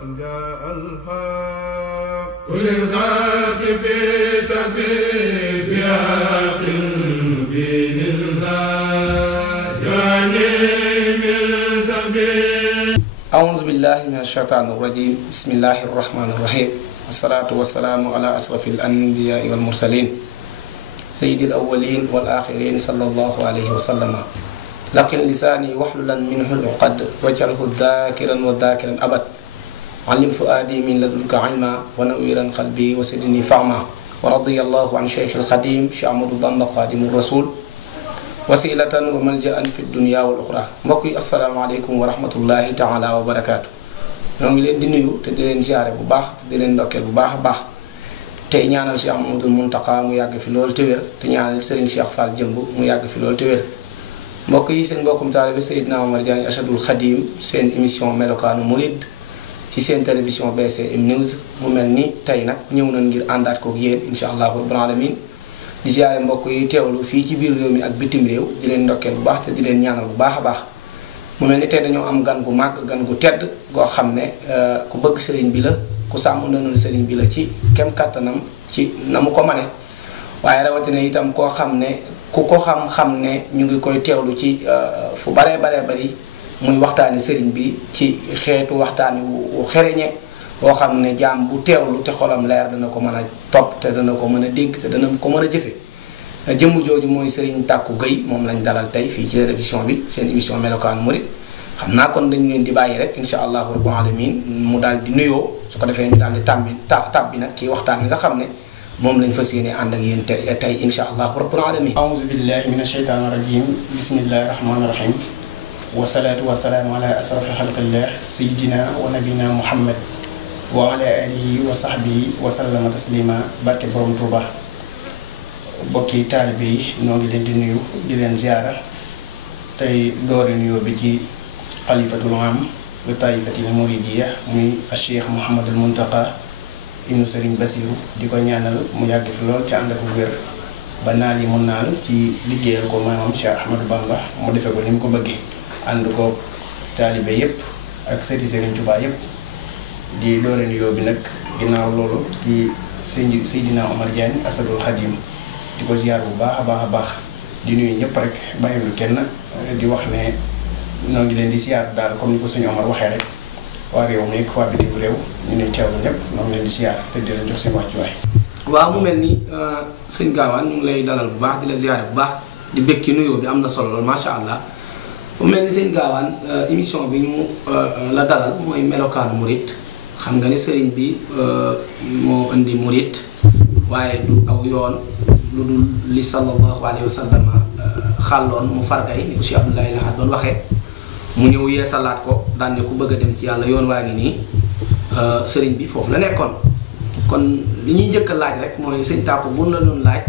جاء الحق للخلق في سبيل بحق بين الله يعني من سبيل. أعوذ بالله من الشيطان الرجيم. بسم الله الرحمن الرحيم. والصلاة والسلام على أشرف الأنبياء والمرسلين سيد الأولين والآخرين صلى الله عليه وسلم. لكن لساني واحللا منه العقد واجعله ذاكرا وذاكرا أبد. علم فؤادي من لدنك علما ونويرا قلبي وسدني فهما. ورضي الله عن شيخ الخديم شيخ أحمد بامبا خادم الرسول وسيلة وملجأ في الدنيا والأخرى. mbokk yi asalaamaaleykum wa rahmatullahi taala wa barakaatu. ñoo ngi leen di nuyu te di leen ziare bu baax te di leen ndokkeel bu baax a baax tey ñaanal Cheikh Amadou Mountakha mu yàgg fi loolu te wér te ñaanal Serigne Cheikh Fall Jëmb mu yàgg fi loolu te wér. mbokk yi seen mbokkum taalibe Seydina Omar Diagne Achadul Khadim seen émission melokaanu Mouride ci seen télévision BCM News mu mel ni tey nag ñëw nañ ngir àndaat kook yéen incha allah rabbul alamin di ziare mbokk yi teewlu fii ci biir réew mi ak bitim réew di leen ndokkeel bu baax te di leen ñaanal bu baax a baax. mu mel ni tey dañoo am gan gu màgg gan gu tedd goo xam ne ku bëgg sëriñ bi la ku sàmm nanul sëriñ bi la ci kem kàttanam ci na mu ko mane waaye rawatina itam koo xam ne ku ko xam-xam ne ñu ngi koy teewlu ci fu baree bari muy waxtaani sëriñ bi ci xeetu waxtaani wu xereñe boo xam ne jaam bu teewlu te xolam leer dana ko mën a topp te dana ko mën a dégg te dana ko mën a jëfe jëmm jooju mooy Serigne Tacko Gueye moom lañ dalal tey fii ci télévision bi seen émission melokaanu Mouride xam naa kon dañu leen di bàyyi rek incha allahu rabbul alamin mu daal di nuyoo su ko defee ñu daal di tàbbi nag ci waxtaan bi nga xam ne moom lañ fas yéene ànd ak yéen tey incha allahu rabbul alamin. aouzu billahi min asheytaani rajim bismillahi rahmaani rahim wasalaatu wasalaamu ala asrafi xalqillah sayidina wa nabina muhammad wa ala alihi wa sahbihi wa sallama taslima barke borom Tuuba. bokki taalibe yi ñoo ngi leen di nuyu di leen ziara tey doore nuyoo bi ci xalifatul am lu taifatil muridiya muy Cheikh Mouhamadul Mountakha ibnu Serigne Bassirou di ko ñaanal mu yàgg fi lool ci ànd ak wér ba naal yi mu naal ci liggéeyal ko maamam Cheikh Ahmadou Bamba mu defee ko ni mu ko bëggee ànd ko taalibe yépp ak sëti Serigne Touba yépp di doore nuyoo bi nag ginnaaw loolu ci Seydina Omar Diagne Asadul Khadim di ko ziar bu baax a baax di nuyu ñëpp rek bàyyiwul kenn di wax ne noo ngi leen di ziar daal comme ni ko suñu Omar waxee rek waa réew mi ak waa bitim réew ñu ne teewlu ñëpp noo ngi leen di ziar te di leen jox seen wàccuwaay. waaw mu mel ni sëñ Gaawaan ñu ngi lay dalal bu baax di la ziar bu baax di bëgg ci nuyoo bi am na solo lool macha allah mu mel ni sëñ Gaawaan émission bi ñu la dalal mooy melokaanu Mouride xam nga ne sëriñ bi moo indi Mouride waaye du aw yoon. lu dul li sallallahu alayhi wa sallam xàlloon mu fargay ni ko Cheikh Abdoulaye Lahad doon waxee mu ñëw yeesalaat ko daan ne ku bëgg a dem ci yàlla yoon waa ngi nii sëriñ bi foofu la nekkoon kon li ñuy njëkk a laaj rek mooy sëñ Tacko bu la doon laaj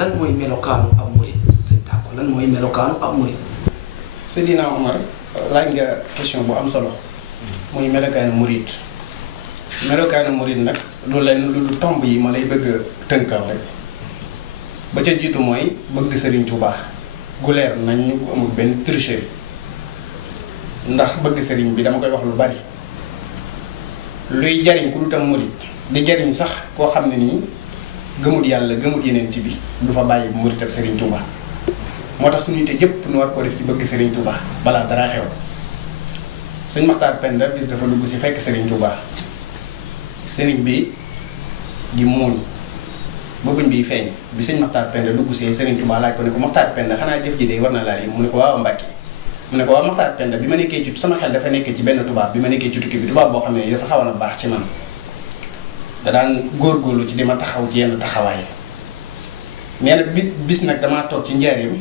lan mooy melokaanu ab murid sëñ Tacko lan mooy melokaanu ab murid. Seydina Omar laaj nga question bu am solo muy melokaanu murid nag lu leen lu tomb yi ma lay bëgg a tënkal rek. ba ca jiitu mooy bëgg Serigne Touba gu leer nañ ñu ko amul benn tricherie ndax bëgg Serigne bi dama koy wax lu bari luy jariñ ku du tam murid di jariñ sax koo xam ne nii gëmut yàlla gëmut yeneen bi du fa bàyyi murid ak Serigne Touba moo tax suñu te yëpp nu war koo def ci bëgg Serigne Touba balaa dara xew sëñ Maxtaar Penda bis dafa dugg si fekk Serigne Touba Serigne bi di muuñ ba buñ bi feeñ bi sëñ Maxtaar Penda dugg see Serigne Touba laaj ko ne ko Maxtaar Penda xanaa jëf ji de war na laa yi mu ne ko waaw Mbàkke mu ne ko waaw Maxtaar Penda bi ma nekkee ci sama xel dafa nekkee ci benn tubaab bi ma nekkee ci tukki bi tubaab boo xam ne dafa xawoon a baax ci man da daan góorgóorlu ci di ma taxaw ci yenn taxawaay nee na bis nag damaa toog ci njaareem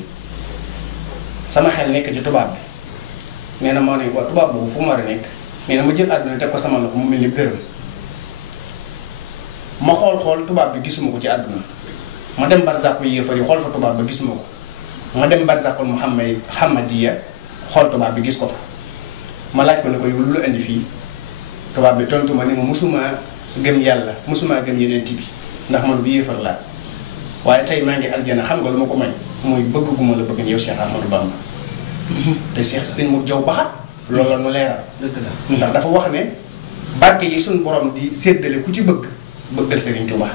sama xel nekk ci tubaab bi nee na moo ne waa tubaab boobu fu mu war a nekk nee na ma jël àdduna teg ko sama loxo mu mel ni gërëm ma xool tubaab bi gisuma ko ci àdduna ma dem barzaq bi yéefar yi xool fa tubaab ba gisuma ko ma dem barzaqul Muhammadiya xool tubaab bi gis ko fa ma laaj ko ne ko yow lu indi fii tubaab bi tontu ma ne ma musuma gëm yàlla musuma gëm yeneen bi ndax man bu yéefar laa waaye tey maa ngi aljana xam nga lu ma ko may mooy bëgg gu ma la bëgg yow Cheikh Ahmadou Bamba te Cheikh sëñ Mour Diaw Baxa loolu la nu leeral. dëgg la ndax dafa wax ne barke yi suñu borom di séddale ku ci bëggal Serigne Touba.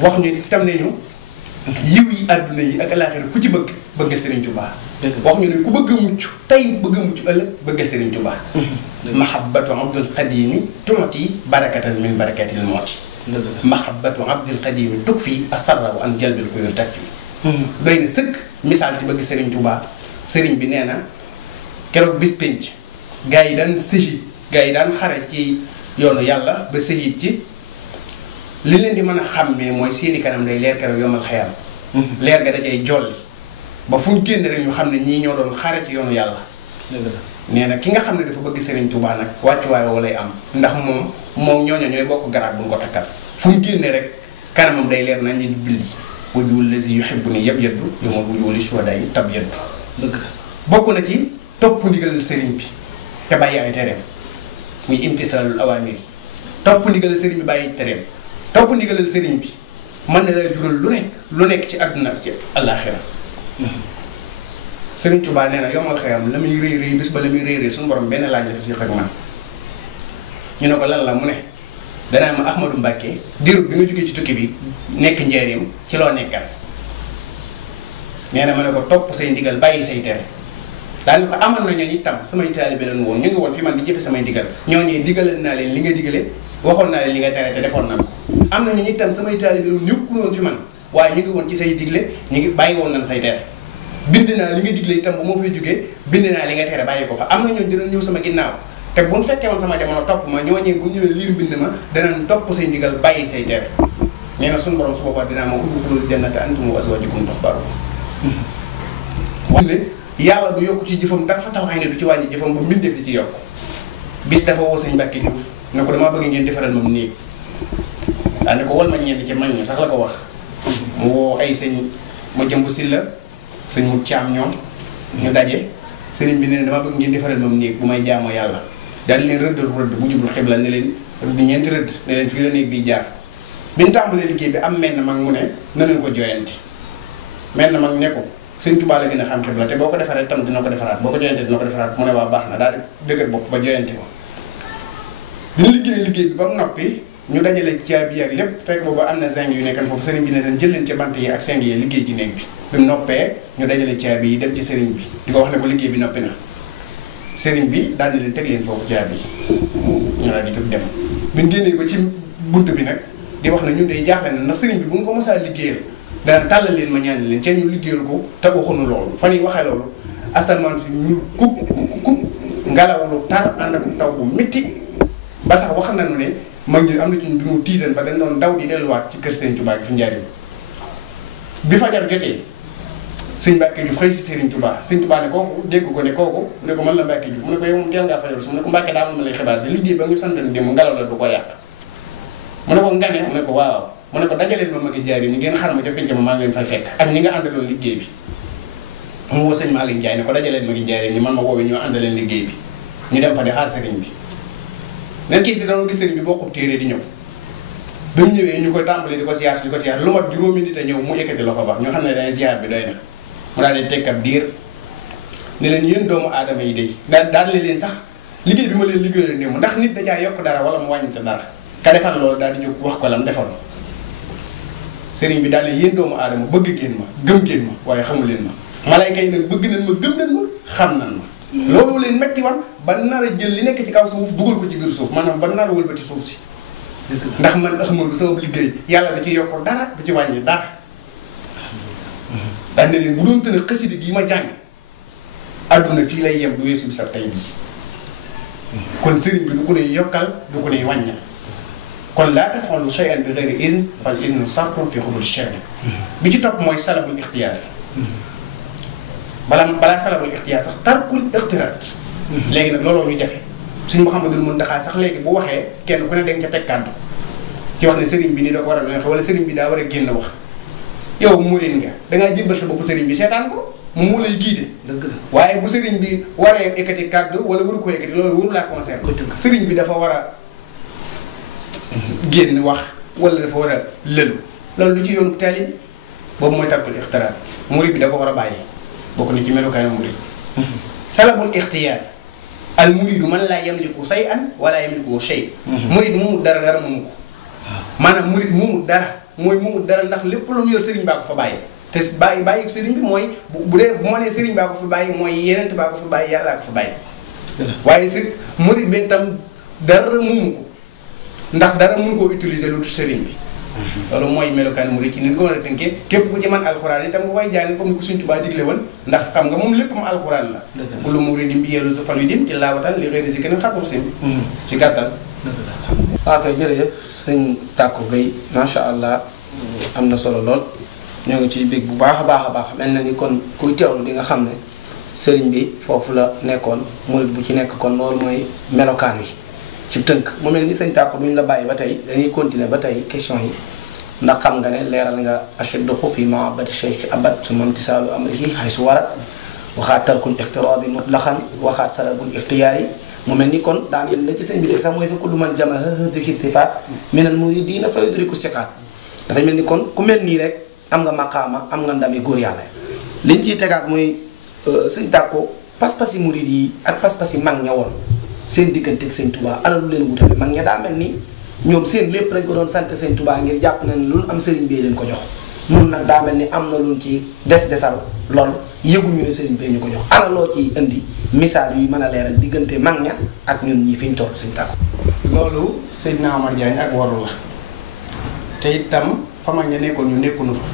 wax ñu itam ne ñu yiw yi àdduna yi ak alaaxira ku ci bëgg Serigne Touba. wax ñu ne ku bëgg a mucc tey bëgg a mucc ëllëg bëgg Serigne Touba. mahabbatu abdul xadimi tuuti barakatan min barakatil mooti. mahabbatu abdul xadimi tukfi asarra wa an jalbil xuyur takfi. doy na sëkk misaal ci bëgg Serigne Touba. Serigne bi nee na keroog bis penc gaa yi daan sëhit gaa yi daan xare ci yoonu yàlla ba sëhit ci li leen di mën a xàmmee mooy seeni kanam day leer keroog yomal xayam. leer ga dajay jolli ba fu ñu génn rek ñu xam ne ñii ñoo doon xare ci yoonu yàlla. nee na ki nga xam ne dafa bëgg Serigne Touba nag wàccuwaay woo lay am ndax moom ñooñu ñooy bokk garaat bu ñu ko takkal fu mu génne rek kanamam day leer nañ ñu billi wajhul lazi yuhibbuni yabyaddu yawma wujuhil shuhada'i tabyaddu. dëgg la bokk na ci topp ndigalal Serigne bi te bàyyi ay tereem muy imtisaalul awaamir topp ndigalal Serigne bi bàyyi tereem topp ndigalal Serigne bi mën na lay jural lu nekk ci àdduna ak ci àllaaxira. Serigne Touba nee na yomal xëyam la muy rëy rëy bis ba la muy rëy rëy suñu borom benn laaj la fa si ak man ñu ne ko lan la mu ne danaa ma Ahmadou Mbacké diiru bi nga jógee ci tukki bi nekk njaareem ci loo nekkal. nee na ma ne ko topp say ndigal bàyyi say tere daal ko amal na ñooñu itam samay taalibe lañu woon ñu ngi woon fi man di jëfe samay ndigal ñooñu digalal naa leen li nga digale waxoon naa leen li nga tere te defoon naa ko. am na ñu itam samay taalibe lañu ñëkkul woon fi man waaye ñu ngi woon ci say digle ñu ngi bàyyi woon nañ say tere bind naa li nga digle itam bu ma fay jógee bind naa li nga tere bàyyi ko fa am na ñooñu dina ñëw sama ginnaaw te bu ñu fekkee woon sama jamono topp ma ñooñee bu ñëwee liir bind ma danañ topp say ndigal bàyyi say tere nee na suñu borom su boobaa dinaa ma udxulul jannata antum wa azwaajukum tuhbaruun wax ne yàlla du yokk ci jëfam dafa tax ay ne du ci wàññi jëfam ba mbindeef di ci yokk bis dafa woo sëñ Mbàkke Juuf ne ko damaa bëgg ngeen defaral moom néeg daane ko wal ma ñenn ci mag ñi sax la ko wax mu woo ay sëñ ma jëmb silla sëñ mu caam ñoom ñu daje sëriñ bi ne dama bëgg ngeen defaral moom néeg bu may jaamoo yàlla daal leen rëddal rëdd bu jublu xibla ne leen rëdd ñeenti rëdd ne leen fii la néeg bi jaar bi ñu tàmbalee liggéey bi am menn mag mu ne na leen ko joyanti menn mag ne ko Sëñ Tuubaa la gën a xam xibla te boo ko defaree tam dina ko defaraat boo ko joyantee dina ko defaraat mu ne waa baax na daal di dëgër bopp ba joyanti ko bi ñu liggéey bi ba mu noppi ñu dajale caabi ak lépp fekk boobu am na zinc yu nekkan foofu sëriñ bi ne leen jël leen ci bant yi ak zinc yi liggéey ci néeg bi mu noppee ñu dajale caabi yi dem ci sëriñ bi di ko wax ne ko liggéey bi noppi na sëriñ bi daal di leen teg leen foofu caabi yi ñu daal di jóg dem bi ñu génnee ba ci bunt bi nag di wax ne ñun day jaaxle na ndax sëriñ bi bu nga ko mosaa liggéeyal dana tàllal leen ma ñaan leen ca ñu liggéeyal ko te waxuñu loolu fan yi waxee loolu asamaan si ñu kub ngelaw lu tar ànd ak taw bu métti ba sax wax nañu ne mag ñi am na ci ñu bi mu tiitan ba dañ doon daw di delluwaat ci kër Sëriñ Tuubaa gi fi njariñ bi fajar jotee sëñ Mbàkke Juuf xëy si Sëriñ Tuubaa Sëriñ Tuubaa ne kooku dégg ko ne kooku ne ko man la Mbàkke Juuf mu ne ko yow moom teel ngaa fajar su mu ne ko Mbàkke daa ma lay xibaar si liggéey ba ñu santan démb ngelaw la du ko yàq mu ne ko ngane mu ne ko waaw mu ne ko dajaleen ma magi jaari ni ngeen xar ma ca penc ma maa ngi leen fay fekk ak ñi nga àndaloon liggéey bi mu woo sëñ Malick Ndiaye ne ko dajaleen magi jaari ni man ma woowee ñoo àndaleen liggéey bi ñu dem fa di xaar sëriñ bi nes kii si dañoo gis sëriñ bi bokkub téere di ñëw ba mu ñëwee ñu koy tàmbali di ko siyaar lu mat juróomi nit a ñëw mu ekkati loxo ba ñu xam ne dañuy siyaar bi doy na mu daal di tekkat diir ne leen yéen doomu aadama yi day daal leen sax liggéey bi ma leen liggéeyal démb ndax nit da caa yokk dara wala mu wàññi ca dara ka defal loolu daal di jóg wax ko lam defoon sëriñ bi daal ne yéen doomu aadama bëgg ngeen ma gëm ngeen ma waaye xamu leen ma malayka yi nag bëgg nañ ma gëm nañ ma xam nañ ma loolu leen metti wan ba nar a jël li nekk ci kaw suuf dugal ko ci biir suuf maanaam ba nar a wëlbati suuf si ndax man Ahmadu sama liggéey yàlla da ci yokk dara du ci wàññi dara daal ne leen bu doon tën a xasida gi ma jàng àdduna fii lay yem du weesu bi sa tey bii kon sëriñ bi du ko ne yokkal du ko ne wàññal kon laa tafalu shay'an bi ghayri izn fal iznu shartun fi hubul shari bi ci topp mooy salabul ixtiyaar balaa salabul ixtiyaar sax tarkul ixtiraat léegi nag looloo ñu jafe suñ Muhammadul Muntaxa sax léegi bu waxee kenn ku ne danga ca teg kàddu ci wax ne sëriñ bi nii da ko war a neex wala sëriñ bi daa war a génn wax yow murid nga dangaa jébbal sa bopp sëriñ bi seetaan ko mu lay giide dëgg la waaye bu sëriñ bi waree ekkati kàddu wala waru ko ekkati loolu waru laa concerne sëriñ bi dafa war a génn wax wala dafa war a lëlu loolu lu ci yoonu taalibe boobu mooy tarkul ixtiraat murid bi da ko war a bàyyi bokk na ci melukaanu murid salabul ixtiyaar al muridu man laa yamliku say an wala yamliku shay. murid moomu dara dara moomu ko. maanaam murid moomu dara mooy moomu dara ndax lépp lu mu yor sëriñ baa ko fa bàyyi. te bàyyi sëriñ bi mooy bu dee bu ma nee sëriñ baa ko fa bàyyi mooy yeneen baa ko fa bàyyi yàllaa ko fa bàyyi. waaye si murid bi tam dara moomu ko ndax dara mun koo utiliser lu sëriñ bi. loolu mooy melokaan murid ci ni ko war a tënkee képp ku ci man alxuraan itam nga koy jàng comme ni ko Sëriñ Tuubaa digle woon ndax xam nga moom lépp mu alxuraan la. kullu muridin bi yellu su fan wi dim ci laawatan li xëy si keneen xatur sim ci gàttal. waaw kay jërëjëf sëñ Tàkko Gueye macha allah am na solo lool ñoo ngi ciy bég bu baax a baax mel na ni kon kuy teewlu di nga xam ne sëriñ bi foofu la nekkoon murid bu ci nekk kon loolu mooy melokaan wi. ci tënk mu mel ni sëñ Tàkko duñ la bàyyi ba tey dañuy continuer ba tey question yi ndax xam nga ne leeral nga ashaddu xufi mahabbati cheikh abad su mamtisaalu amrihi xay su warat waxaat tarkul ixtiraadi mutlaqan waxaat salabul ixtiyaar yi mu mel ni kon daa mel la ci sëñ bi teg sax mooy fi kullu man jama hëdiki sifaat minal muridina fa yudriku siqaat dafay mel ni kon ku mel nii rek am nga maqaama am nga ndami góor yàlla liñ ciy tegaat mooy sëñ Tàkko pas-pasi murid yi ak pas-pasi mag ña woon seen digganteeg sëñ Touba ana lu leen wutale mag ña daa mel ni ñoom seen lépp lañ ko doon sant sëñ Touba ngir jàpp na ne lu am sëriñ bee leen ko jox nun nag daa mel ni am na luñ ci desal lool yëguñu ne sëriñ bee ñu ko jox ana loo ci indi misaal yu mën a leeral diggante mag ña ak ñun ñii fi ñu toll sëñ Tàkko. loolu Seydina Omar Diagne ak waru la te itam fa mag ña nekkoon ñu nekkunu fa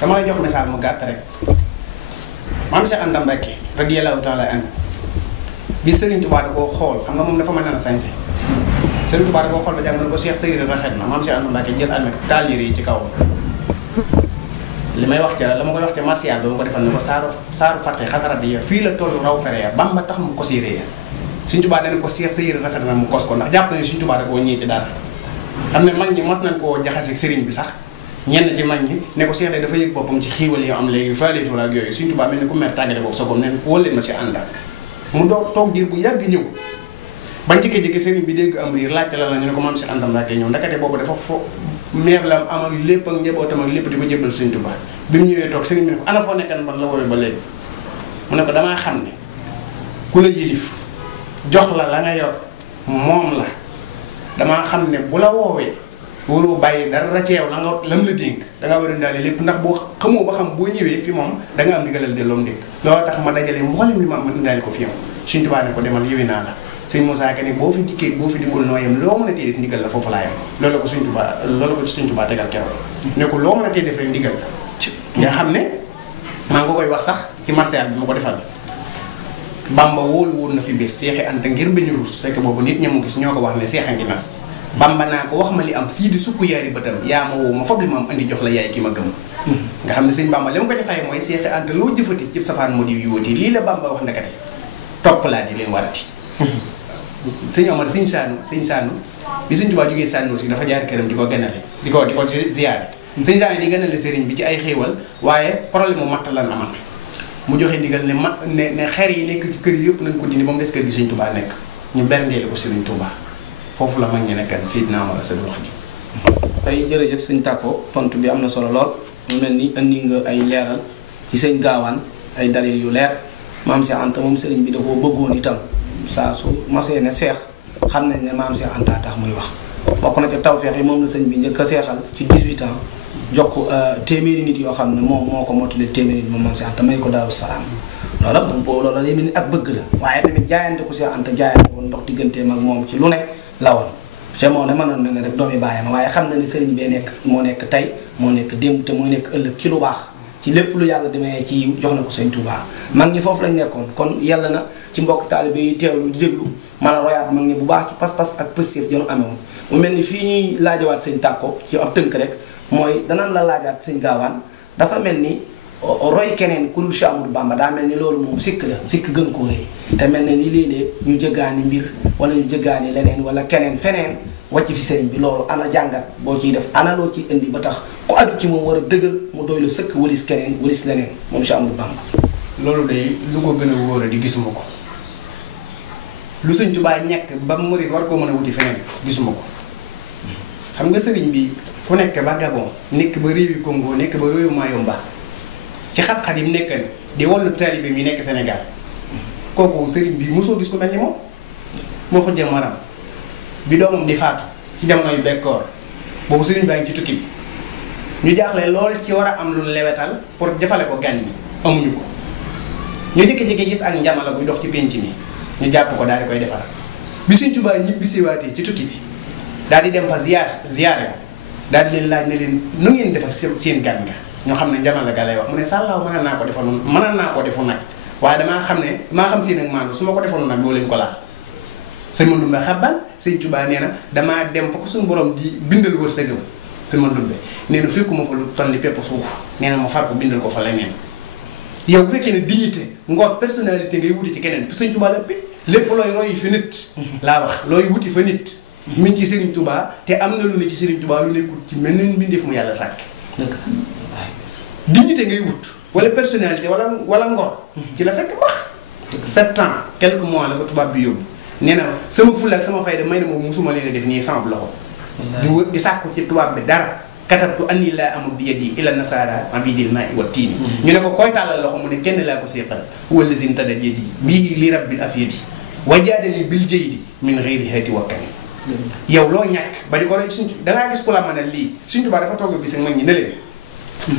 dama lay jox misaal mu gàtt rek maam Cheikh Anta Mbacké radiyallahu taala anhu bi Serigne Touba da koo xool xam nga moom dafa mën na sañse Serigne Touba da koo xool ba jàng na ko Cheikh Seyri rafet na maam Cheikh Anta Mbacké jël almet taal yére yi ci kaw li may wax ca la ma koy wax ca martial ba ma ko defal ne ko saaru fàtte xadara di fii la toll raw fere ya Bamba tax mu kos yére ya Serigne Touba dana ko Cheikh Seyri rafet na mu kos ko ndax jàpp nañu Serigne Touba da koo ñëwee ci dara xam ne mag ñi mos nañ koo jaxaseeg Serigne bi sax ñenn ci mag ñi ne ko Cheikh de dafa yëg boppam ci xiiwal yoo am léegi faaleetul ak yooyu Serigne Touba mel ni ku mer tàggate boobu sa bopp neen wóol leen ma ci ànd mu toog diir bu yàgg ñëw bañ jëkke-jëkke sëriñ bi dégg am riir laajte la ñu ne ko maam Cheikh Anta Mbacké ñëw ndakate boobu dafa meer la am ak lépp ak njabootam ak lépp di ko jébbal Sëriñ Tuubaa bi mu ñëwee toog sëriñ bi ne ko ana foo nekkan ban la woowee ba léegi mu ne ko damaa xam ne ku la yilif jox la nga yor moom la damaa xam ne bu la woowee waroo bàyyi dara ceew lam la dénk dangaa war a indaale lépp ndax boo xamoo ba xam boo ñëwee fi moom da nga am ndigalal delloom dénk loolu tax ma dajale mboolem li ma am indaale ko fi yow Sëriñ Tuubaa ne ko demal yëwee naa la sëñ Moussa Ka ne boo fi dikkee boo fi dikkul noo yem loo mën a tee def ndigal la foofu laa yem loolu la ko Sëriñ Tuubaa loolu ko ci Sëriñ Tuubaa tegal keroog ne ko loo mën a tee def rek ndigal la nga xam ne maa ngi koy wax sax ci martial bi ma ko defal Bamba wóolu woon na fi bés Seexi Anta ngir mbañu rus fekk boobu nit ña mu gis ñoo ko wax ne seexa ngi nas Bamba naa ko wax ma li am sii di sukk yaari bëtam yaa ma woo ma fob li ma am andi jox la yaay ki ma gëm nga xam ne sëñ Bamba li ma ko ci fay mooy Seexi Anta loo jëfati ci safaan moo di yuwati lii la Bamba wax ndekate topp laa di leen warati sëñ Omar sëñ Saanu bi sëñ Tuubaa jógee Saanu si dafa jaar këram di ko ganale di ko ziyaare sëñ Saanu di ganale sëriñ bi ci ay xéewal waaye problème mu matt lan amal mu joxe ndigal ne xer yi nekk ci kër yi yëpp nañ ko dindi ba mu des kër gi sëñ Tuubaa nekk ñu berndeele ko sëriñ Tuubaa foofu la mag ñi nekkan Seydina Omar Asad wax ji ay jërëjëf sëñ Tàkko tontu bi am na solo lool mu mel ni indi nga ay leeral ci sëñ Gaawaan ay dalil yu leer maam Cheikh Anta moom sëriñ bi da koo bëggoon itam saa su masee ne seex xam nañ ne maam Cheikh Anta tax muy wax bokk na ci tawfeex yi moom la sëñ bi njëkk a seexal ci 18 ans jox ko téeméeri nit yoo xam ne moom moo ko mottali téeméeri nit moom maam Cheikh Anta may ko Daaru Salaam loola lay mel ni ak bëgg la waaye tamit jaayante ko Cheikh Anta jaayante woon ndox digganteem ak moom ci lu ne la woon te moo ne mënoon na ne rek doomi bàyyam waaye xam na ni sëriñ bee nekk moo nekk tey moo nekk démb te mooy nekk ëllëg ci lu baax ci lépp lu yàlla demee ci jox na ko sëñ Touba mag ñi foofu lañ nekkoon kon yàlla na ci mbokk taalibe yi teewlu di déglu mën a royaat mag ñi bu baax ci pas-pas ak pëstéef jënu amewoon mu mel ni fii ñuy laajawaat sëñ Tàkko ci ab tënk rek mooy danaan la laajaat sëñ Gaawaan dafa mel ni roy keneen ku dul Cheikh Amadou Bamba daa mel ni loolu moom sikk la sikk gën koo rëy te mel ne ni léeg-léeg ñu jëggaani mbir wala ñu jëggaani leneen wala keneen feneen wàcc fi sëriñ bi loolu ana jàngat boo ciy def ana loo ciy indi ba tax ku aju ci moom war a dëggal mu doy la sëkk walis keneen walis leneen moom Cheikh Amadou Bamba loolu day lu ko gën a wóor a di gisuma ko lu sëñ Tuubaa ñekk ba murit war koo mën a wuti feneen gisuma ko xam nga sëriñ bi ku nekk ba Gabon nekk ba réewi Congo nekk ba réewu Mayumba ci xat-xat yi mu nekk di wallu taalibe mi nekk Sénégal kooku sëriñ bi mosoo gis ku mel ni moom moo ko jëm maanaam bi doomam di faatu ci jamono yu bekkoor boobu sëriñ baa ngi ci tukki bi ñu jaaxle lool ci war a am lu lewetal pour defale ko gan ñi amuñu ko ñu jékki-jékki gis ak njamala buy dox ci pénc mi ñu jàpp ko daal di koy defar bi Sëriñ Tuubaa ñibbi siwaatee ci tukki bi daal di dem fa ziyaare ko daal di leen laaj ne leen nu ngeen defar seen gan nga ñoo xam ne njamala ga lay wax mu ne sàllaaw mënal naa ko defal noonu mënal naa ko defu nag waaye damaa xam seen ak maandu su ma ko defoon nag doo leen ko laal sëñ Mandumbe xabbal Sëñ Tuubaa nee na damaa dem fa ko suñu borom di bindal wërsëgam sëñ Mandumbe nee na fekkuma fa lu toll ni pepp suuf nee na ma far ko bindal ko fa leneen yow bu fekkee ne dignité ngor personnalité ngay wuti ci keneen fi Sëñ Tuubaa la ëpp lépp looy roy fi nit laa wax looy wuti fa nit mi ngi ci Serigne Touba te am na lu ne ci Serigne Touba lu nekkul ci meneen mbindeef mu yàlla sàkk dignité ngay wut wala personnalité wala ngor ci la fekk baax 7 ans quelques mois la ko tubaab bi yóbbu nee na sama fulla ak sama fayda may na moom musuma leen a def nii sama loxo di wër di sàkku ci tubaab bi dara katabtu anni laa amul bi yadi ila nasara abidil ma'i wa tiini ñu ne ko koy tàllal loxo mu ne kenn laa ko séqal wala zin tadat yadi bii li rabbil afiyati wajaadali bil jaydi min ghayri hati wakkani yow loo ñàkk ba di ko roy Sëñ dangaa gis ku la mën a lii Sëñ Tuubaa dafa togg bi si mag ñi ne leen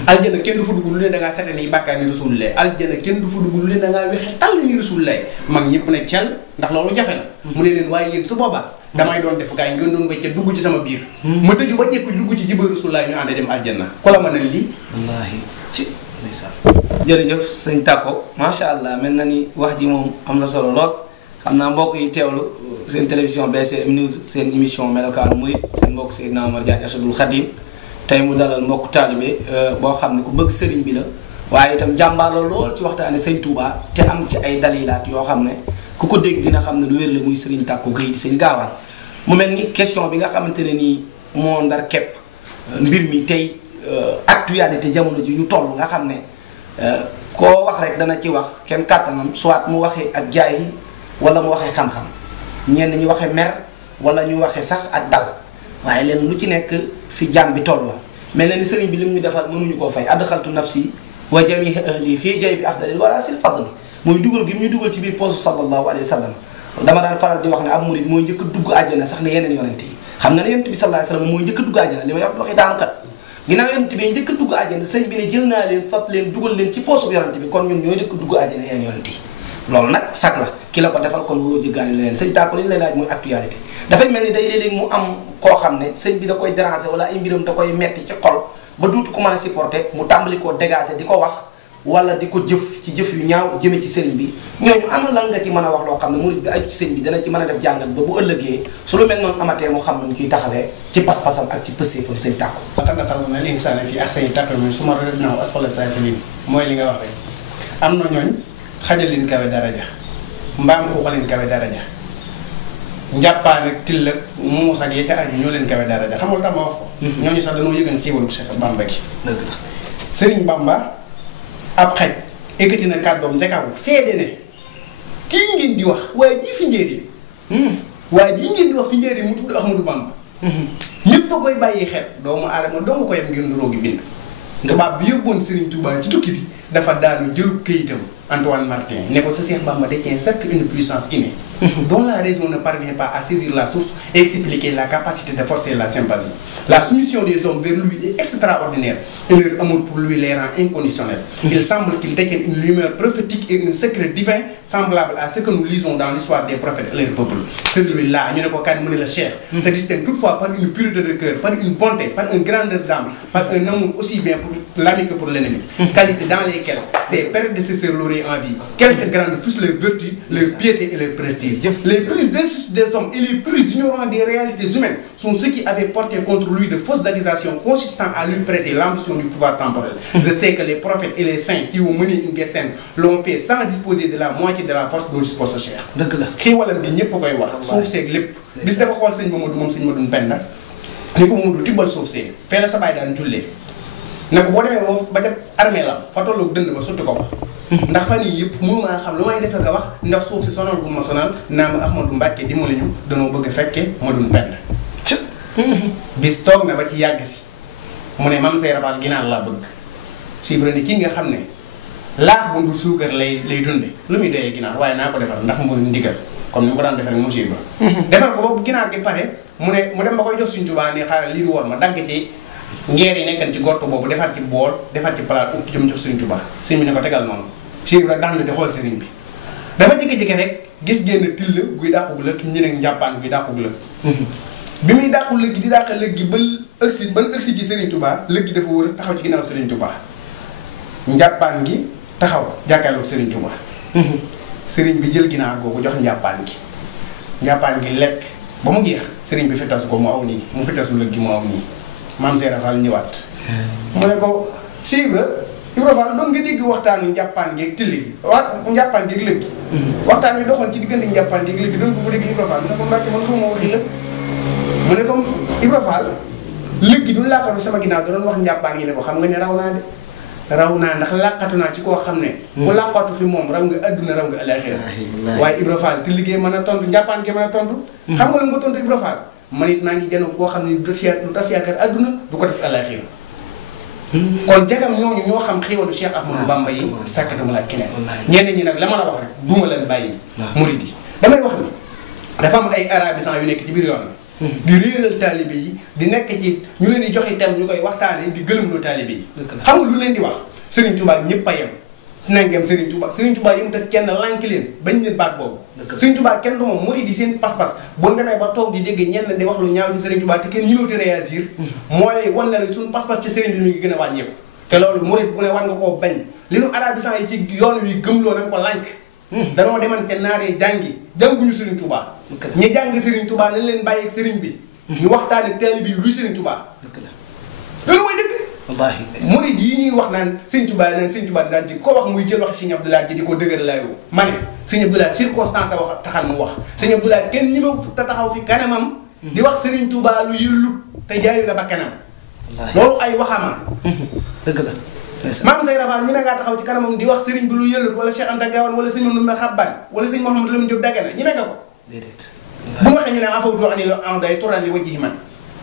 aljana kenn du fa dugg lu ne dangaa sete ni bàkkaar ni rasulullah aljana kenn du fa dugg lu ne dangaa wexe tàll ni rasulullah mag ñëpp ne cel ndax loolu jafe na mu ne leen waaye yéen su boobaa damay doon def gaa yi ngeen doon wecce dugg ci sama biir ma tëju ba jekku dugg ci jiba rasulullah ñu ànd dem aljana ku la mën a lii wallaahi ci ndeysaan jërëjëf sëñ Tako macha allah mel na ni wax ji moom am na solo lool xam naa mbokk yi teewlu seen télévision BCM News seen émission melokaanu murid seen mbokk Seydina Omar Diagne Achadul Khadim tey mu dalal mbokk taalibe boo xam ne ku bëgg sëriñ bi la waaye itam jàmbaar la lool ci waxtaane sëñ Touba te am ci ay dalilaat yoo xam ne ku ko dégg dina xam ne lu wér la muy sëriñ Tako Gueye di sëñ Gaawaan mu mel ni question bi nga xamante ne nii moo ndar képp mbir mi tey actualité jamono ji ñu toll nga xam ne koo wax rek dana ci wax kenn kàttanam soit mu waxee ak jaay wala mu waxee xam-xam ñenn ñu waxee mer wala ñu waxee sax ak dal waaye leen lu ci nekk fi jaam bi toll la mel na ni sëriñ bi lim ñu defal mënuñu koo fay adxaltu nafsi wa jami'i ahli fii jay bi afdalil wala sil fadli mooy dugal gi ñu dugal ci biir poosu sallallahu alayhi wa sallam dama daan faral di wax ne ab murid mooy njëkk a dugg àjjana sax ne yeneen yonent yi xam nga ne yonent bi sallallahu alayhi wa sallam mooy njëkk a dugg àjjana li may wax waxi daanu kat ginnaaw yonent bi njëkk a dugg àjjana sëñ bi ne jël naa leen fab leen dugal leen ci poosu yonent bi kon ñun ñoo njëkk a dugg àjjana yeneen yonent yi loolu nag sag la ki la ko defal kon woo jëggaani leneen sëñ Tako li ñu lay laaj mooy actualité dafay mel ni day léeg-léeg mu am koo xam ne sëñ bi da koy déranger wala ay mbiram da koy metti ci xol ba duutu ko mën a supporter mu tàmbali koo dégager di ko wax wala di ko jëf ci jëf yu ñaaw jëme ci sëriñ bi ñooñu am na lan nga ci mën a wax loo xam ne murid bi aju ci sëñ bi dana ci mën a def jàngat ba bu ëllëgee su lu mel noonu amatee mu xam nañu ciy taxawee ci pas-pasam ak ci pëseefam sëñ Tako xatagatal na l'insaana fii ahsani taqwiim summa radadnaahu asfala saafiliin mooy li nga wax rek am na ñooñ xajal leen kawe daraja mbaam xuuxa leen kawe daraja njàppaan ak till ak muus ak ya ca aju ñoo leen kawe daraja xamul tax ma wax ko ñooñu sax dañoo yëgan xiiwalu Cheikh Bamba gi Sëriñ Bamba ab xaj ekkati na kàddoom ca kaw seede ne kii ngeen di wax waaye jii fi njëriñ waaye jii ngeen di wax fi njëriñ mu tudd Ahmadou Bamba ñëpp a koy bàyyi xel doomu aadama dong ko yem ngeen nuroo gi bind tubaab bi yóbboon Serigne Touba ci tukki bi dafa daanu jël këyitam Antoine Martin ne ko sa Cheikh Bamba détient certes une puissance innée dont la raison ne parvient pas à saisir la source et expliquer la capacité de forcer la sympathie. La soumission des hommes vers lui est extraordinaire et leur amour pour lui les rend inconditionnels. Il semble qu'il détienne une lumière prophétique et un secret divin semblable à ce que nous lisons dans l'histoire des prophètes et leur peuple. Celui-là, ñu ne ko kan mu ne la Cheikh, se distingue toutefois par une pureté de cœur, par une bonté, par une grandeur d'âme, par un amour aussi bien pour l'ami que pour l'ennemi. Qualité dans lesquelles ses prédécesseurs l'auraient envie. Quelque grandes fussent leurs vertus, leur piété et leur prestige. Les plus injustes des hommes et les plus ignorants des réalités humaines sont ceux qui avaient porté contre lui de fausses accusations consistant à lui prêter l'ambition du pouvoir temporel. Je sais que les prophètes et les saints qui ont mené une guerre sainte l'ont fait sans disposer de la moitié de la force dont dispose ce Cheikh. dëgg la xéewalam bi ñëpp a koy wax. suuf seeg lépp. bis dafa xool sëñ Mamadou moom sëñ Mamadou Penda ni ko Mamadou tibbal suuf see fee la sa baay daan jullee ne ko boo demee ba ca armée la fa tolloog dënd ba sotti ko fa. ndax fan yii yëpp mënu maa xam lu may defee nga wax ndax suuf si sonal gu ma sonal naa ma Ahmadou Mbacke dimbali ñu danoo bëgg a fekke Mamadou Penda. bis toog na ba ci yàgg si mu ne mam say rabal ginaar laa bëgg si ni kii nga xam ne laax bu ndu suukar lay dunde lu muy doyee ginaar waaye naa ko defar ndax mu ndigal comme ni mu ko daan defar monsieur Ba defar ko boobu ginaar gi pare mu dem ba koy jox Sëriñ Tuubaa ne xaaral lii di war ma dagg ci ngeer yi nekkan ci gott boobu defar ci bool defar ci palaat upp jëm jox Sëriñ Tuubaa sëriñ bi ne ko tegal noonu Cheikh Ibra daan na di xool sëriñ bi dafa jékki-jékki rek gis génn till guy dàqu lëkk ñi nag njàppaan guy dàqu lëkk bi muy dàqu lëkk di dàqa lëkk gi ban ëgsi ci Sëriñ Tuubaa lëkk gi dafa wër taxaw ci ginnaaw Sëriñ Tuubaa njàppaan gi taxaw jàkkaarloog Sëriñ Tuubaa sëriñ bi jël ginaar googu jox njàppaan gi lekk ba mu jeex sëriñ bi fittasu ko mu aw nii mu fittasu lëkk gi mu aw nii maam Seera Fall ñëwaat mu ne ko Cheikh Ibra Fall doon nga dégg waxtaanu njàppaan gi ak tilli gi njàppaan gi ak lëkk gi waxtaan bi doxoon ci diggante njàppaan gi ak lëkk gi doon ko dégg Ibra Fall mu ne ko Mbàkke man xaw ma waxi lëkk mu ne ko Ibra Fall lëkk gi du làqatu sama ginnaaw da doon wax njàppaan gi ne ko xam nga ne raw naa ndax làqatu naa ci koo xam ne ku làqatu fi moom raw nga adduna raw nga alaxira waaye Ibra Fall tilli gi mën a tontu njàppaan gi mën a tontu xam nga lu nga tontu Ibra Fall man it maa ngi jënd koo xam ne du tas yaakaar adduna du ko tas alaxira kon jagam ñooñu ñoo xam xéwalu Cheikh Ahmadou Bamba yi sàkkatuma la keneen ñeneen ñi nag la ma la wax rek duma leen bàyyi murid yi damay wax ni dafa am ay arabisants yu nekk ci biir yoon bi di réeral taalibe yi di nekk ci ñu leen di joxe thème ñu koy waxtaanee di gëlëmloo taalibe yi xam nga lu leen di wax Serigne Touba ñëpp a yem nangam Serigne Touba yëmut ak kenn lànk leen bañ leen baat boobu Serigne Touba kenn du moom murid yi seen pas-pas bu demee ba toog di dégg ñenn di wax lu ñaaw ci Serigne Touba te kenn ñëwati réagir mooy wan na la suñu pas-pas ci Serigne bi mi ngi gën a wàññeeku te loolu murid bu ne war nga koo bañ li nu arabisants yi ci yoon wi gëmloo nañ ko lànk danoo deman ca naaree jànguñu Serigne Touba ñi jàng Serigne Touba nañ leen bàyyi ak Serigne bi ñu waxtaane taalibe yi luy Serigne Touba loolu mooy dëgg wallaahi murid yi ñuy wax naan Sëñ Tuubaa di daan ci ko wax muy jël wax Sëñ Abdou Lahad ji di ko dëgër laayoo ma ne Sëñ Abdou Lahad circonstance a wax taxal mu wax Sëñ Abdou Lahad kenn ñi ma ta taxaw fi kanamam di wax Sëriñ Tuubaa lu yëllu te jaayu la ba kanam loolu ay waxama dëgg la maam Seydou Fall ñi ne ngaa taxaw ci kanamam di wax sëriñ bi lu yëllu wala Cheikh Anta Gawane wala Sëñ Mandumbe Xabbaan wala Sëñ Mouhamadou Lamine Diop Dagana ñi ne nga ko bu waxee ñu ne afawtu ani lo en day turan li wajhi man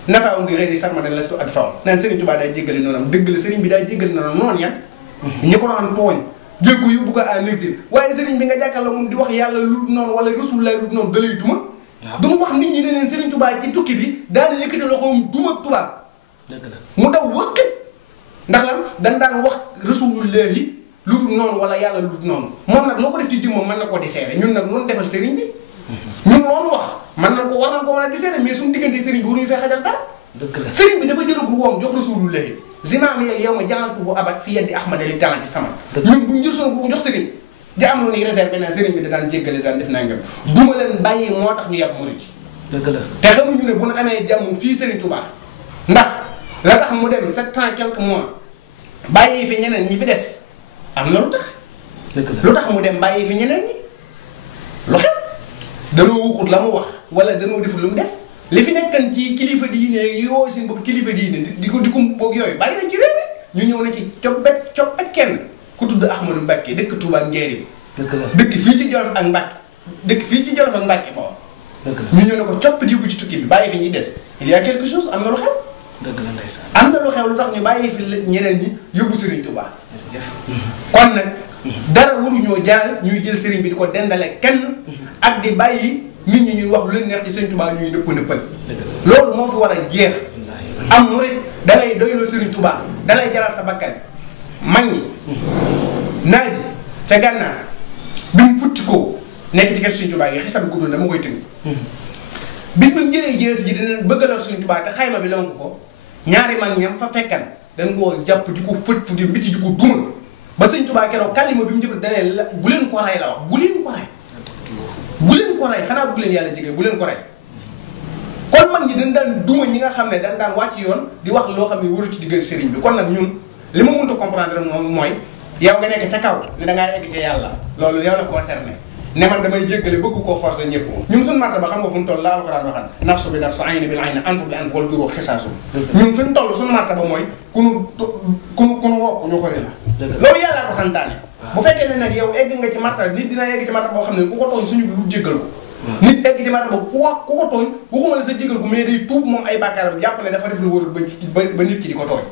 nafaa di réer yi sarmadan lastu ad faw naan Serigne Touba daay jéggali noonam dëgg la Serigne bi daay jéggali noonam noonu yan ñi ko doon tooñ jël ko yóbbu ko en exil waaye Serigne bi nga jàkkaarloo moom di wax yàlla lu noonu wala Rasulullah lu noonu da lay duma duma wax nit ñi ne leen Serigne Touba ci tukki bi daal di yëkkati loxoom duma tubaab dëgg la mu daw wëqi ndax lan dañ daan wax Rasulullah lu dul noonu wala yàlla lu dul noonu moom nag loo ko def ci jëmmam mën na koo di seere ñun nag loolu defal Serigne bi ñun loolu wax man nañ ko war nañ ko mën a di seere mais suñu diggante Serigne bi waruñu fee xajal dara dëgg la Serigne bi dafa jëlagul woom jox Rasulullah zimaam yel yow ma jaxaltuhu abat fi yeddi Ahmada li talanti sama ñun buñ jël sunu ko jox Serigne di am lu ni réservé naa Serigne bi da daan jéggale daan def nangam duma leen bàyyi moo tax ñu yàpp murid dëgg la te xamuñu ne bu ñu amee jàmm fii Serigne Touba ndax la tax mu dem 7 ans quelques mois bàyyi fi ñeneen ñi fi des am na lu tax dëgg la lu tax mu dem bàyyi fi ñeneen ñi lu xew danoo waxut la mu wax wala danoo deful lu mu def li fi nekkan ci kilifa diine yu woo seen bopp kilifa diine di ko boog yooyu bari na ci réew mi ñu ñëw na ci coppet kenn ku tudd Ahmadou Mbacké dëkk Touba Njéeri dëkk fii ci Jolof ak Mbacké dëkk fii ci Jolof ak Mbacké foofu ñu ñëw ne ko copp di yóbbu ci tukki bi bàyyi fi ñuy des il y a quelque chose am na lu xew dëgg la ndeysaan am na lu xew lu tax ñu bàyyi fi ñeneen ñi yóbbu Serigne Touba kon nag dara waruñoo jaral ñuy jël Serigne bi di ko dendale kenn ak di bàyyi nit ñi ñuy wax lu leen neex ci Sëñ Touba ñuy nëppal loolu moo fi war a jeex am murit dalay doyloo Sëriñ Touba dalay jaral sa bakkan mag ñi naaji ca gànnaar bi mu futti ko nekk ci kër Sëñ Touba gi xisa bi guddoon dama koy tënk bis bi mu jëlee jëles ji dina bëgg lor Sëñ Touba te xayma bi lonk ko ñaari mag ñam fa fekkan dañ koo jàpp di ko fët fu di mbiti di ko duma ba Sëñ Touba keroog kalima bi mu jëf danee la bu leen ko rey la wax bu leen ko rey bu leen ko rey xanaa bëgg leen yàlla jege bu leen ko rey kon mag ñi dañ daan duma ñi nga xam ne dañ daan wàcc yoon di wax loo xam ne waru ci diggal sëriñ bi kon nag ñun li ma mënta comprendre moom mooy yow nga nekk ca kaw ne dangaa egg ca yàlla loolu yow la concerné ne man damay jéggale bëgg koo forcer ñëpp ñun suñu martaba xam nga fu mu toll la alxuraan waxan nafsu bi nafsu ayni bil ayni anfu bi anfu wal juru xisaasu ñun fi mu toll suñu martaba mooy ku nu wokk ñu xori la loolu yàllaa ko santaane bu fekkee ne nag yow egg nga ci martaba nit dina egg ci martaba boo xam ne ku ko tooñ suñu lu jéggal ko nit egg ci martaba ku ko tooñ waxuma la sa jéggal ko mais day tuub moom ay bàkkaaram jàpp ne dafa def lu warul ba nit ki di ko tooñ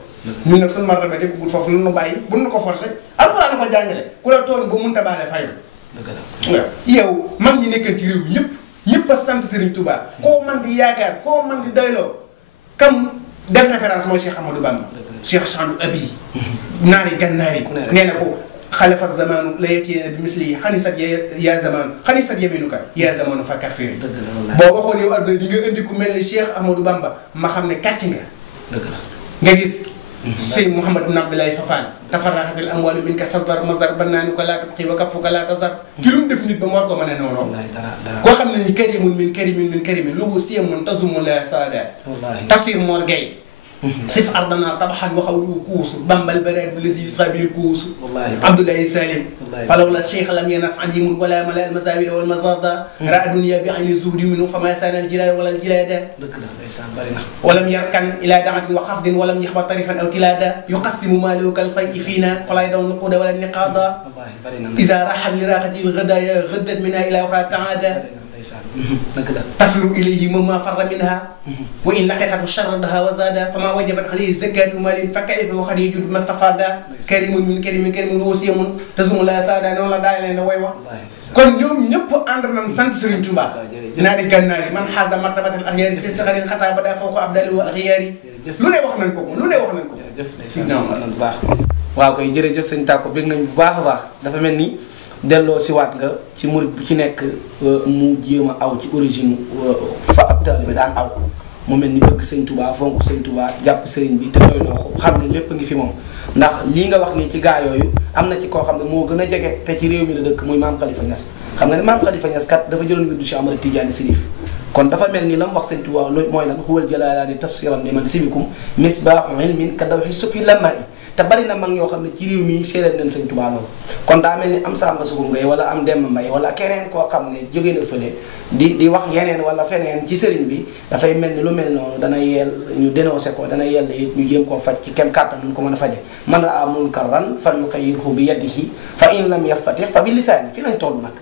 ñun nag suñu martaba déggul foofu nu bàyyi bu nu ko forcé alxuraan na ko jàngale ku la tooñ ba mënta baale fayu yow man ñi nekkan ci réew mi ñëpp a sant Serigne Touba koo man di yaakaar koo man di doyloo kam def référence mooy Cheikh Amadou Bamba Cheikh Chandou Abi naari gannaari nee na ko xalifa zamanu la yetiyee bi misli xanisat yaa zamanu xanisat yaminuka yaa zamanu fa kafiri boo waxoon yow adduna di nga indi ku mel ni Cheikh Amadou Bamba ma xam ne kàcc nga gis Cheikh Mouhamad ibn Abdoulaye Fafal tafarraxatil amwaalu minka sasdar masdar bannaani ko laa tubqi wa kaffuka laa tasar ki lu mu def nit ba mu war ko mën a noonu koo xam ne ni karimun min karimin lugu siyamun tazumu la saada tafsir Mor Gueye sif ardana tabaxan waxawlu kuusu bambal barad lazi yusra bil kuusu Abdoulaye Salim falaw la cheikh lam yanas adimun wala mala al mazawida wal mazada raa dunya bi ayni zuhdi minhu fama sana al jilal wala al jilada walam yarkan ila daatin wa xafdin walam yaxba tarifan aw tilada yuqassimu maalahu kal fay fiina fala yadaw nuquda wala niqada ida raxa liraqati al ghadaya ghaddat minha ila uxra taada tafiru ilayhi mimma farra minha wa in laqiqatu sharradaha wa zada fama wajabat alayhi zakatu malin fa kayfa wa qad yajud mastafada karimun min karimin wasiyamun tazumu la sada noonu la daay leen da way wax kon ñoom ñëpp ànd nañ sant Serigne Touba naari gannaari man xaasa martabatal axyaari fi saxarin xataa ba daa fawqa abdali wa axyaari lu ne wax nañ ko lu ne wax nañ ko si bu baax waaw koy jërëjëf sëñ Tako bég nañ bu baax a baax dafa mel ni delloo si waat nga ci murid bu ci nekk mu jéem a aw ci origine fa ab taalibe daan aw mu mel ni bëgg sëñ Touba fonk sëñ Touba jàpp sëriñ bi te doyloo ko xam ne lépp ngi fi moom ndax lii nga wax nii ci gaa yooyu am na ci koo xam ne moo gën a jege te ci réew mi la dëkk muy maam Khalifa Niass xam nga ne maam Khalifa Niass kat dafa jëloon wirdu Cheikh Ahmad Tidiane Sirif kon dafa mel ni la mu wax sëñ Touba mooy lan huwal jalalaani tafsiran liman sibikum misbaahu ilmin ka dawxi subhi lamaa'i te bari na mag ñoo xam ne ci réew mi séeréer nañ sëñ Touba loolu kon daa mel ni am Samba Sugu Ngay wala am Demba Mbay wala keneen koo xam ne jóge na fële di wax yeneen wala feneen ci sëriñ bi dafay mel ni lu mel noonu dana yeel ñu dénoncé ko dana yell it ñu jéem koo faj ci kem kàttan ñu ko mën a faje man raa munkaran fal yuxayyirhu bi yadihi fa in lam yastati fa bi lisaani fi lañ toll nag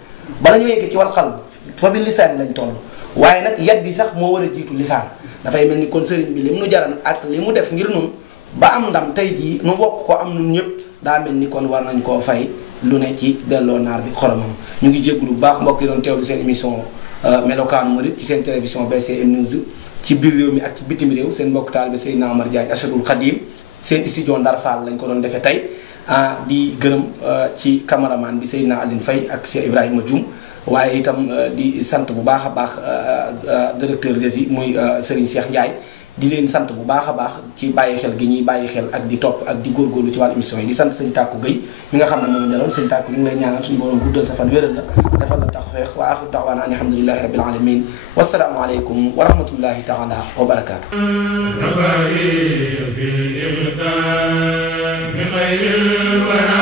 bala ñu yegg ci wal xalb fa bi lisaani lañ toll waaye nag yaddi sax moo war a jiitu lisaan dafay mel ni kon sëriñ bi lim nu jaran ak li mu def ngir nun ba am ndam tey jii nu bokk ko am nun ñëpp daa mel ni kon war nañ koo fay lu ne ci delloo naar bi xoromam ñu ngi jégglu bu baax mbokk yi doon teewlu seen émission melokaanu murid ci seen télévision BCM News ci biir réew mi ak ci bitim réew seen mbokk taalibe Seydina Omar Diagne Achadul Khadim seen studio Ndar Fall lañ ko doon defee tey di gërëm ci cameraman bi Seydina Aline Faye ak Cheikh Ibrahima Dioum waaye itam di sant bu baax a baax directeur régie muy Serigne Cheikh Ndiaye di leen sant bu baax a baax ci bàyyi xel gi ñuy bàyyi xel ak di topp ak di góorgóorlu ci wàllu émission yi di sant sëñ Tako Gueye mi nga xam ne moom njëloon sëñ Tako ñu ngi lay ñaanal suñu borom guddal sa fan wéral la defal la tawfiq wa axiru da'waana an alhamdulillahi rabbil alamin wassalaamu aleykum wa rahmatullahi taala wa barakaatu في الإقدام بخير الورى